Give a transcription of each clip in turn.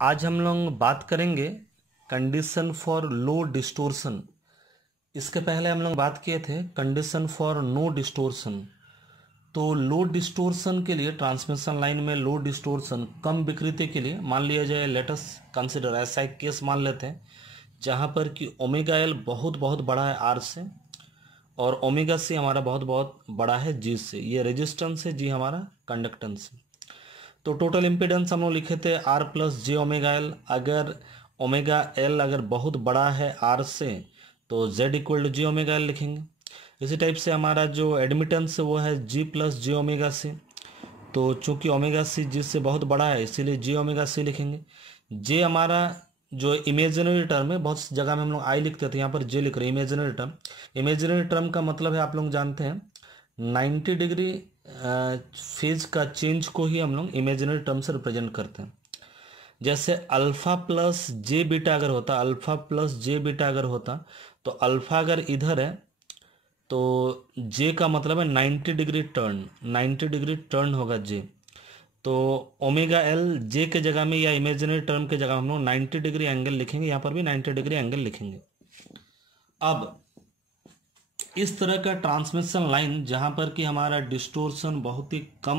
आज हम लोग बात करेंगे कंडीशन फॉर लो डिस्टोर्शन। इसके पहले हम लोग बात किए थे कंडीशन फॉर नो डिस्टोर्शन। तो लो डिस्टोर्शन के लिए ट्रांसमिशन लाइन में लो डिस्टोर्शन कम विकृति के लिए मान लिया जाए, लेट अस कंसिडर ऐसा एक केस मान लेते हैं जहां पर कि ओमेगा एल बहुत बहुत बड़ा है आर से और ओमेगा सी हमारा बहुत बहुत बड़ा है जी से। ये रेजिस्टेंस है, जी हमारा कंडक्टेंस है। तो टोटल इम्पीडेंस हम लोग लिखे थे R plus J omega L. अगर ओमेगा एल अगर बहुत बड़ा है आर से तो Z equal to G omega L लिखेंगे। इसी टाइप से हमारा जो एडमिटेंस है वो है जी प्लस जे ओमेगा सी। तो चूंकि ओमेगा सी जी से बहुत बड़ा है इसीलिए जी ओमेगा सी लिखेंगे। जे हमारा जो इमेजिनरी टर्म है, बहुत सी जगह में हम लोग आई लिखते थे, यहाँ पर जे लिख रहे हैं इमेजिनरी टर्म। इमेजिनरी टर्म का मतलब है आप लोग जानते हैं 90 डिग्री फेज का चेंज को ही हम लोग इमेजिनरी टर्म से रिप्रेजेंट करते हैं। जैसे अल्फा प्लस जे बीटा अगर होता, अल्फा प्लस जे बीटा अगर होता तो अल्फा अगर इधर है तो जे का मतलब है 90 डिग्री टर्न, 90 डिग्री टर्न होगा जे। तो ओमेगा एल जे के जगह में या इमेजिनरी टर्म के जगह हम लोग 90 डिग्री एंगल लिखेंगे, यहाँ पर भी 90 डिग्री एंगल लिखेंगे। अब इस तरह का ट्रांसमिशन लाइन जहां पर कि हमारा डिस्टोर्शन बहुत ही कम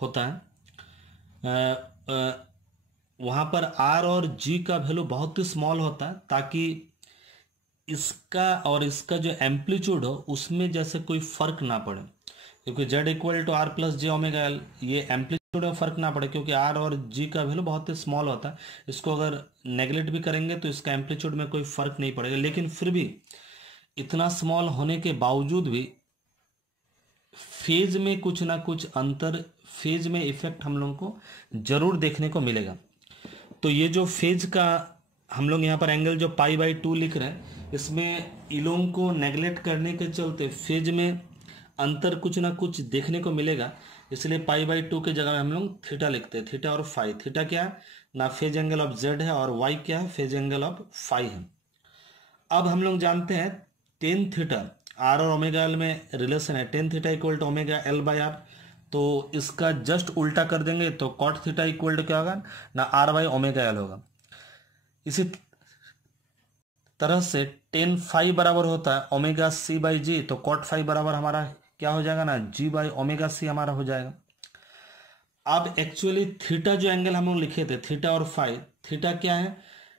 होता है, वहां पर आर और जी का वैल्यू बहुत ही स्मॉल होता है ताकि इसका और इसका जो एम्पलीट्यूड हो उसमें जैसे कोई फर्क ना पड़े, क्योंकि Z equal to R plus J omega L, ये एम्पलीट्यूड में फर्क ना पड़े क्योंकि आर और जी का वैल्यू बहुत ही स्मॉल होता है। इसको अगर नेगलेक्ट भी करेंगे तो इसका एम्पलीट्यूड में कोई फर्क नहीं पड़ेगा। लेकिन फिर भी इतना स्मॉल होने के बावजूद भी फेज में कुछ ना कुछ अंतर, फेज में इफेक्ट हम लोग को जरूर देखने को मिलेगा। तो ये जो फेज का हम लोग यहाँ पर एंगल जो पाई बाई 2 लिख रहे हैं, इसमें इलोंग को नेगलेक्ट करने के चलते फेज में अंतर कुछ ना कुछ देखने को मिलेगा। इसलिए पाई बाई 2 के जगह में हम लोग थीटा लिखते हैं, थीटा और फाई। थीटा क्या है ना, फेज एंगल ऑफ जेड है, और वाई क्या है, फेज एंगल ऑफ फाई है। अब हम लोग जानते हैं टेन थीटा, आर और ओमेगा एल में रिलेशन है, tan theta equal to omega L by R. तो इसका जस्ट उल्टा कर देंगे तो कॉट थीटा इक्वल टू क्या होगा ना, आर बाई ओमेगा एल होगा। इसी तरह से टेन फाई बराबर होता है ओमेगा सी बाई जी, तो कॉट फाई बराबर हमारा क्या हो जाएगा ना, जी बाई ओमेगा सी हमारा हो जाएगा। अब एक्चुअली थीटा जो एंगल हम लोग लिखे थे, थीटा और फाई, थीटा क्या है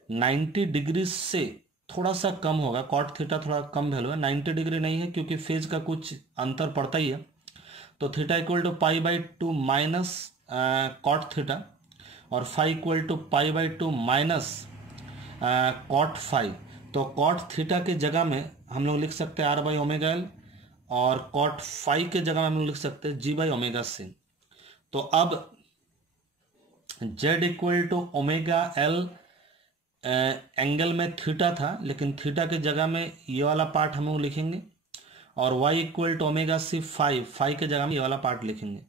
90 डिग्री से थोड़ा सा कम होगा, कॉट थीटा थोड़ा कम वैल्यू है, 90 डिग्री नहीं है क्योंकि फेज का कुछ अंतर पड़ता ही है। तो theta equal to pi by 2 minus cot theta और phi equal to pi by 2 minus cot phi. तो कॉट थीटा के जगह में हम लोग लिख सकते हैं आर बाई ओमेगा एल, और कॉट फाई के जगह में हम लोग लिख सकते हैं जी बाई ओमेगा सी। तो अब Z equal to omega L angle में थीटा था, लेकिन थीटा के जगह में ये वाला पार्ट हम लोग लिखेंगे, और y equal to omega C phi, phi के जगह में ये वाला पार्ट लिखेंगे।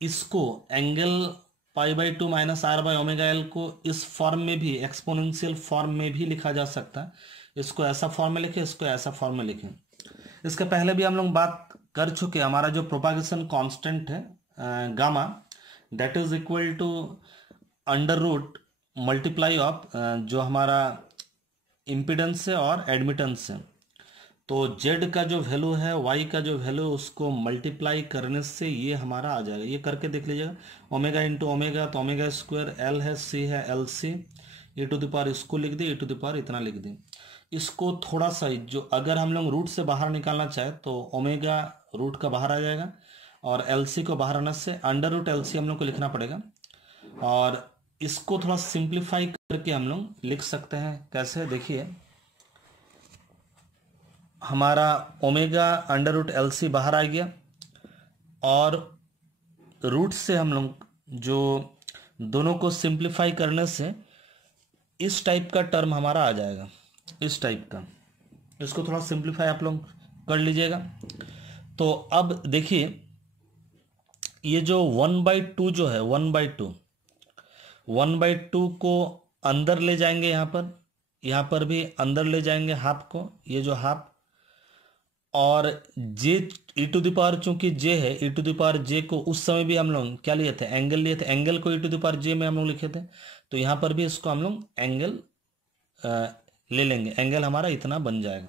इसको angle pi by 2 minus R by omega L को इस फॉर्म में भी, एक्सपोनेंशियल फॉर्म में भी लिखा जा सकता है। इसको ऐसा फॉर्म में लिखें, इसको ऐसा फॉर्म में लिखें। इसके पहले भी हम लोग बात कर चुके, हमारा जो प्रोपागेशन कांस्टेंट है gamma, that is equal to under root multiply of जो हमारा इम्पिडेंस है और एडमिटेंस है। तो z का जो वैल्यू है, y का जो वैल्यू, उसको मल्टीप्लाई करने से ये हमारा आ जाएगा। ये करके देख लीजिएगा, ओमेगा इंटू ओमेगा, तो ओमेगा स्क्वायर, एल है सी है L C, e to the power इसको लिख दी, e टू द पावर इतना लिख दी। इसको थोड़ा सा जो अगर हम लोग रूट से बाहर निकालना चाहे तो ओमेगा रूट का बाहर आ जाएगा, और एल सी को बाहर आने से अंडर रूट एल सी हम लोग को लिखना पड़ेगा। और इसको थोड़ा सिंप्लीफाई करके हम लोग लिख सकते हैं, कैसे देखिए, हमारा omega under root L C बाहर आ गया, और रूट से हम लोग जो दोनों को सिंप्लीफाई करने से इस टाइप का टर्म हमारा आ जाएगा, इस टाइप का। इसको थोड़ा सिंप्लीफाई आप लोग कर लीजिएगा। तो अब देखिए, ये जो 1/2 जो है, 1/2 को अंदर ले जाएंगे, यहाँ पर भी अंदर ले जाएंगे हाफ को, ये जो हाफ, और जे e टू द पावर, चूंकि जे है e टू द पावर जे को उस समय भी हम लोग क्या लिए थे, एंगल लिए थे, एंगल को e टू द पावर जे में हम लोग लिखे थे। तो यहाँ पर भी इसको हम लोग एंगल ले लेंगे, एंगल हमारा इतना बन जाएगा।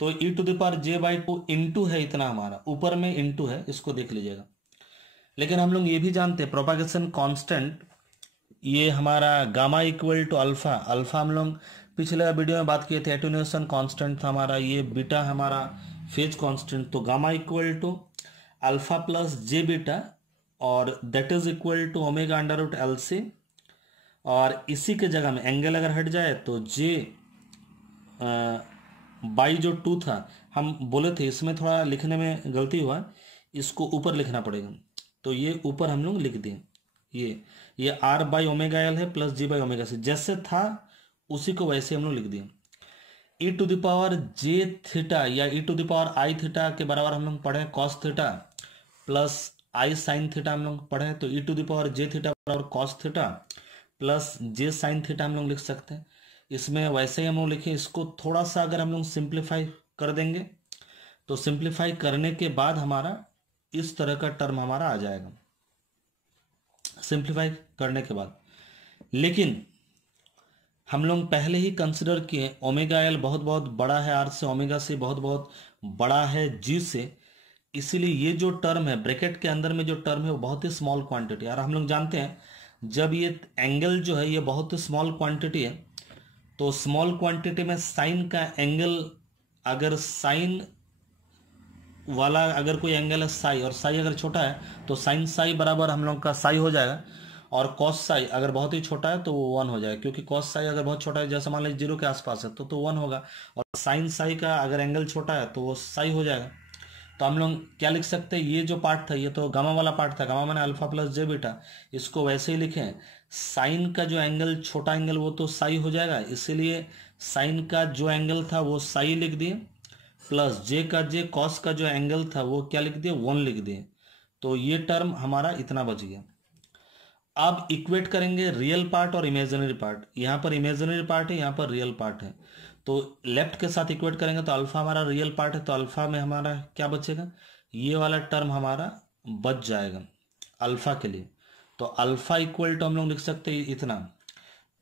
तो e⁻j/2 इंटू है इतना, हमारा ऊपर में इंटू है, इसको देख लीजिएगा। लेकिन हम लोग ये भी जानते हैं प्रोपागेशन कांस्टेंट ये हमारा gamma equal to alpha, alpha हम लोग पिछले वीडियो में बात किए थे, एटेन्यूएशन कांस्टेंट था हमारा, ये बीटा हमारा फेज कांस्टेंट। तो gamma equal to alpha plus j beta और that is equal to omega under root L C, और इसी के जगह में एंगल अगर हट जाए तो जे बाई जो 2 था, हम बोले थे इसमें थोड़ा लिखने में गलती हुआ, इसको ऊपर लिखना पड़ेगा। तो ये ऊपर हम लोग लिख दें, ये आर बाई ओमेगा एल है plus G by omega C, जैसे था उसी को वैसे हम लोग लिख दिए। e⁻j थीटा या e⁻i थीटा के बराबर हम लोग पढ़े कॉस थीटा प्लस आई साइन थीटा हम लोग पढ़े। तो e⁻j थीटा बराबर कॉस थीटा प्लस जे साइन थीटा हम लोग लिख सकते हैं। इसमें वैसे ही हम लोग लिखे, इसको थोड़ा सा अगर हम लोग सिंप्लीफाई कर देंगे तो सिंप्लीफाई करने के बाद हमारा इस तरह का टर्म हमारा आ जाएगा, सिंप्लीफाई करने के बाद। लेकिन हम लोग पहले ही कंसिडर किए ओमेगा एल बहुत बहुत बड़ा है आर से, ओमेगा सी बहुत बहुत बड़ा है जी से, इसीलिए ये जो टर्म है ब्रैकेट के अंदर में जो टर्म है वो बहुत ही स्मॉल क्वांटिटी। और हम लोग जानते हैं जब ये एंगल जो है ये बहुत ही स्मॉल क्वांटिटी है, तो स्मॉल क्वांटिटी में साइन का एंगल, अगर साइन वाला अगर कोई एंगल है साई, और साई अगर छोटा है तो साइन साई बराबर हम लोग का साई हो जाएगा, और कॉस साई अगर बहुत ही छोटा है तो वो 1 हो जाएगा, क्योंकि कॉस साई अगर बहुत छोटा है जैसे मान लीजिए 0 के आसपास है तो 1 होगा, और साइन साई का अगर एंगल छोटा है तो वो साई हो जाएगा। तो हम लोग क्या लिख सकते हैं, ये जो पार्ट था ये तो गामा वाला पार्ट था, गामा माने अल्फा प्लस जे बीटा, इसको वैसे ही लिखें, साइन का जो एंगल छोटा एंगल वो तो साई हो जाएगा, इसीलिए साइन का जो एंगल था वो साई लिख दिए, प्लस जे का जे, कॉस का जो एंगल था वो क्या लिख दिए 1 लिख दिए। तो ये टर्म हमारा इतना बच गया। अब इक्वेट करेंगे रियल पार्ट और इमेजिनरी पार्ट, यहाँ पर इमेजिनरी पार्ट है, यहाँ पर रियल पार्ट है, तो लेफ्ट के साथ इक्वेट करेंगे तो अल्फा हमारा रियल पार्ट है, तो अल्फा में हमारा क्या बचेगा, ये वाला टर्म हमारा बच जाएगा अल्फा के लिए। तो अल्फा इक्वल टू हम लोग लिख सकते हैं इतना,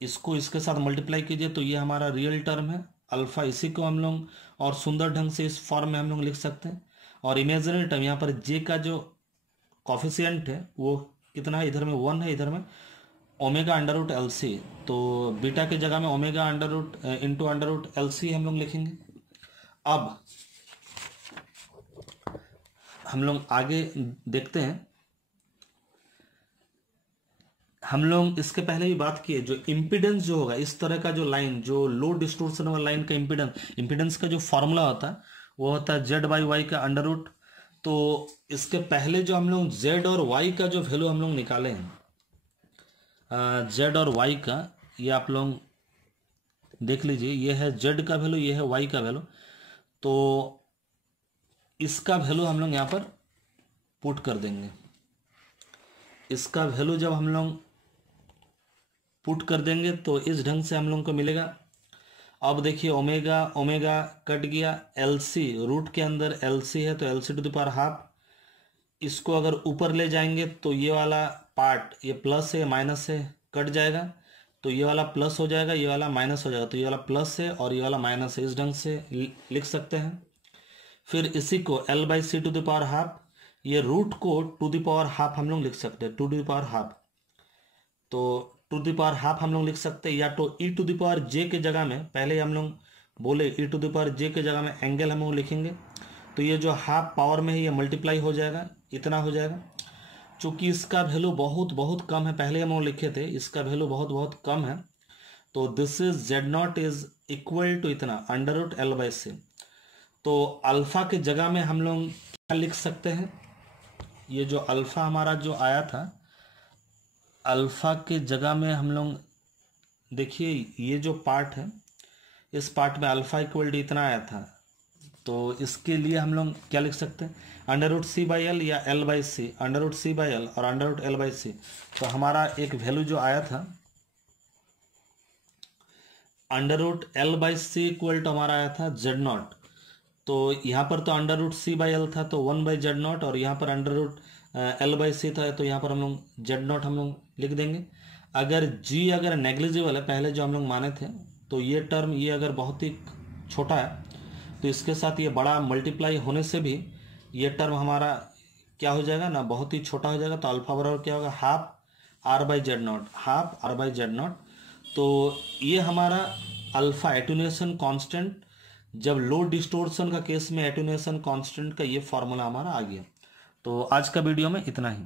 इसको इसके साथ मल्टीप्लाई कीजिए तो ये हमारा रियल टर्म है अल्फा, इसी को हम लोग और सुंदर ढंग से इस फॉर्म में हम लोग लिख सकते हैं। और इमेजिनरी टर्म यहाँ पर जे का जो कॉफिशियंट है वो कितना है, इधर में 1 है, इधर में omega under root L C, तो बीटा की जगह में omega under root into under root L C हम लोग लिखेंगे। अब हम लोग आगे देखते हैं, हम लोग इसके पहले भी बात किए जो इम्पीडेंस जो होगा, इस तरह का जो लाइन, जो लो डिस्टोर्शन वाला लाइन का इम्पीडेंस का जो फॉर्मूला होता है वो होता है जेड बाई वाई का अंडर रूट। तो इसके पहले जो हम लोग जेड और वाई का जो वैल्यू हम लोग निकाले हैं, जेड और वाई का, ये आप लोग देख लीजिए, ये है जेड का वैल्यू, ये है वाई का वैल्यू। तो इसका वैल्यू हम लोग यहाँ पर पुट कर देंगे, इसका वैल्यू जब हम लोग पुट कर देंगे तो इस ढंग से हम लोग को मिलेगा। अब देखिए ओमेगा ओमेगा कट गया, एल सी रूट के अंदर एल सी है तो L C to the power half, इसको अगर ऊपर ले जाएंगे तो ये वाला पार्ट, ये प्लस है माइनस है, कट जाएगा, तो ये वाला प्लस हो जाएगा, ये वाला माइनस हो जाएगा, तो ये वाला प्लस है और ये वाला माइनस है, इस ढंग से लिख सकते हैं। फिर इसी को L by C to the power half, ये रूट को टू द पावर हाफ हम लोग लिख सकते हैं, टू द पावर हाफ, तो टू द पावर हाफ हम लोग लिख सकते हैं, या तो E to the power J के जगह में, पहले हम लोग बोले E to the power J के जगह में एंगल हम लोग लिखेंगे, तो ये जो हाफ पावर में है ये मल्टीप्लाई हो जाएगा, इतना हो जाएगा। चूंकि इसका वैल्यू बहुत बहुत कम है, पहले हम लोग लिखे थे इसका वैल्यू बहुत बहुत कम है, तो this is Z not is equal to इतना under root L by C. तो अल्फा के जगह में हम लोग क्या लिख सकते हैं, ये जो अल्फा हमारा जो आया था, अल्फा के जगह में हम लोग देखिए ये जो पार्ट है, इस पार्ट में अल्फा इक्वल टू इतना आया था, तो इसके लिए हम लोग क्या लिख सकते हैं, under root C by L या L by C, under root C by L और under root L by C. तो हमारा एक वैल्यू जो आया था under root L by C equal to हमारा आया था जेड नॉट, तो यहाँ पर तो under root C by L था तो 1 बाई जेड नॉट, और यहाँ पर under root L by C था तो यहाँ पर हम लोग जेड नॉट हम लोग लिख देंगे। अगर जी अगर नेग्लिजिबल है, पहले जो हम लोग माने थे, तो ये टर्म ये अगर बहुत ही छोटा है तो इसके साथ ये बड़ा मल्टीप्लाई होने से भी ये टर्म हमारा क्या हो जाएगा ना, बहुत ही छोटा हो जाएगा। तो अल्फा बराबर क्या होगा, half R by Z not, half R by Z not. तो ये हमारा अल्फा एटेन्यूएशन कांस्टेंट, जब लो डिस्टोर्शन का केस में एटेन्यूएशन कांस्टेंट का ये फॉर्मूला हमारा आ गया। तो आज का वीडियो में इतना ही।